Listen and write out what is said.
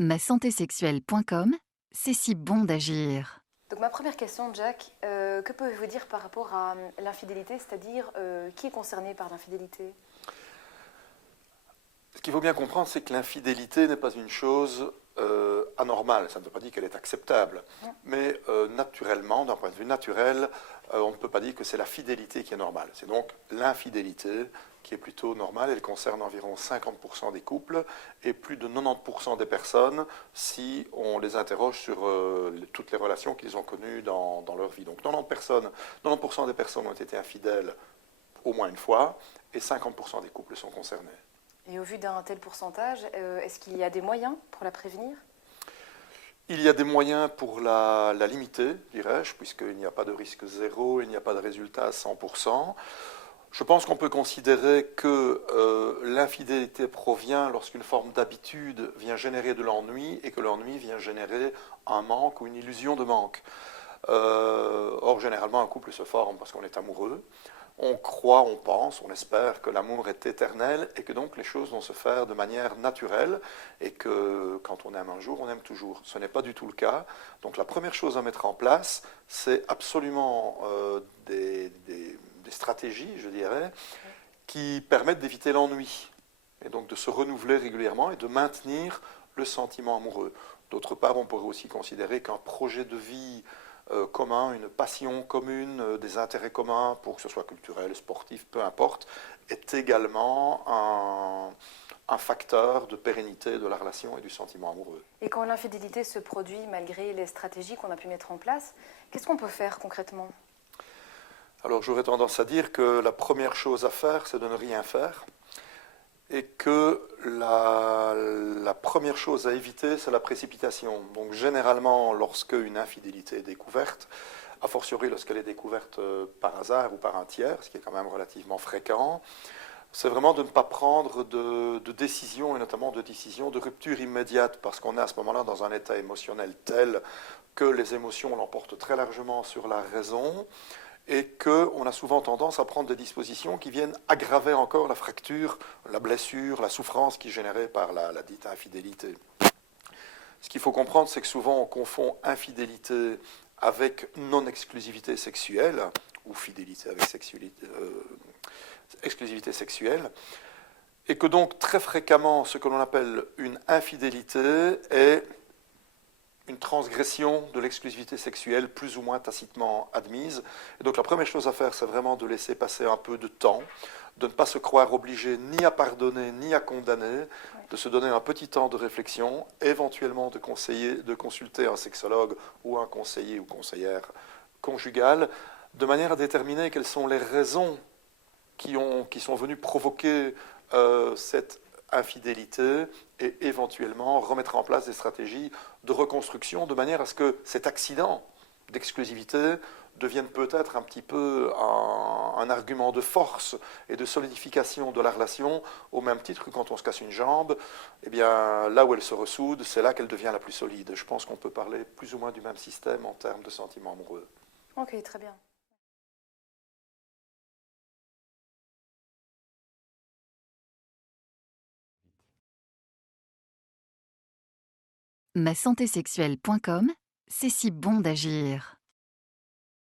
Masantésexuelle.com, c'est si bon d'agir. Donc ma première question, Jack, que pouvez-vous dire par rapport à l'infidélité, c'est-à-dire qui est concerné par l'infidélité? Ce qu'il faut bien comprendre, c'est que l'infidélité n'est pas une chose anormale. Ça ne veut pas dire qu'elle est acceptable. Non. Mais naturellement, d'un point de vue naturel, on ne peut pas dire que c'est la fidélité qui est normale. C'est donc l'infidélité qui est plutôt normale. Elle concerne environ 50% des couples et plus de 90% des personnes si on les interroge sur toutes les relations qu'ils ont connues dans leur vie. Donc 90% des personnes ont été infidèles au moins une fois et 50% des couples sont concernés. Et au vu d'un tel pourcentage, est-ce qu'il y a des moyens pour la prévenir? Il y a des moyens pour la limiter, dirais-je, puisqu'il n'y a pas de risque zéro, il n'y a pas de résultat à 100%. Je pense qu'on peut considérer que l'infidélité provient lorsqu'une forme d'habitude vient générer de l'ennui et que l'ennui vient générer un manque ou une illusion de manque. Or, généralement, un couple se forme parce qu'on est amoureux. On croit, on pense, on espère que l'amour est éternel et que donc les choses vont se faire de manière naturelle et que quand on aime un jour, on aime toujours. Ce n'est pas du tout le cas. Donc la première chose à mettre en place, c'est absolument des stratégies, je dirais, qui permettent d'éviter l'ennui et donc de se renouveler régulièrement et de maintenir le sentiment amoureux. D'autre part, on pourrait aussi considérer qu'un projet de vie commun, une passion commune, des intérêts communs, pour que ce soit culturel, sportif, peu importe, est également un facteur de pérennité de la relation et du sentiment amoureux. Et quand l'infidélité se produit malgré les stratégies qu'on a pu mettre en place, qu'est-ce qu'on peut faire concrètement? Alors j'aurais tendance à dire que la première chose à faire, c'est de ne rien faire. Et que la première chose à éviter, c'est la précipitation. Donc généralement, lorsque une infidélité est découverte, a fortiori lorsqu'elle est découverte par hasard ou par un tiers, ce qui est quand même relativement fréquent, c'est vraiment de ne pas prendre de décision, et notamment de décision de rupture immédiate, parce qu'on est à ce moment-là dans un état émotionnel tel que les émotions l'emportent très largement sur la raison, et qu'on a souvent tendance à prendre des dispositions qui viennent aggraver encore la fracture, la blessure, la souffrance qui est générée par la dite infidélité. Ce qu'il faut comprendre, c'est que souvent on confond infidélité avec non-exclusivité sexuelle, ou fidélité avec exclusivité sexuelle, et que donc très fréquemment ce que l'on appelle une infidélité est une transgression de l'exclusivité sexuelle plus ou moins tacitement admise. Et donc la première chose à faire, c'est vraiment de laisser passer un peu de temps, de ne pas se croire obligé ni à pardonner ni à condamner, de se donner un petit temps de réflexion, éventuellement de consulter un sexologue ou un conseiller ou conseillère conjugale, de manière à déterminer quelles sont les raisons qui sont venues provoquer cette infidélité et éventuellement remettre en place des stratégies de reconstruction de manière à ce que cet accident d'exclusivité devienne peut-être un petit peu un argument de force et de solidification de la relation, au même titre que quand on se casse une jambe, eh bien, là où elle se ressoude, c'est là qu'elle devient la plus solide. Je pense qu'on peut parler plus ou moins du même système en termes de sentiments amoureux. Ok, très bien. Masantésexuelle.com, c'est si bon d'agir.